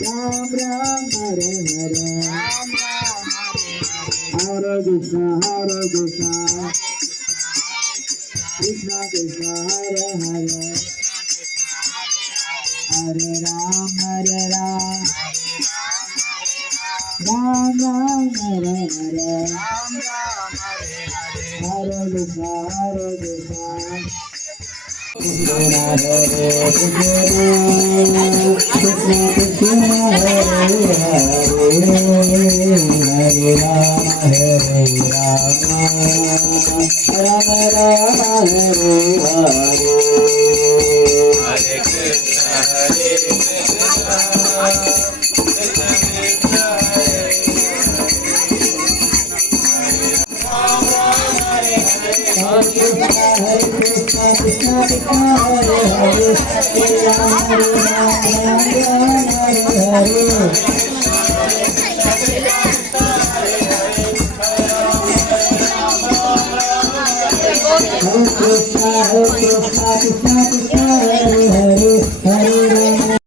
Ram Ram Hare Hare Hare Krishna Krishna Krishna Hare Hare Hare Ram Ram Ram Hare Hare Hare Krishna Krishna Hare Krishna Krishna Krishna Hare Hare Hare Rama Hare Hare Hare Krishna Hare Krishna Krishna Krishna Hare Krishna Krishna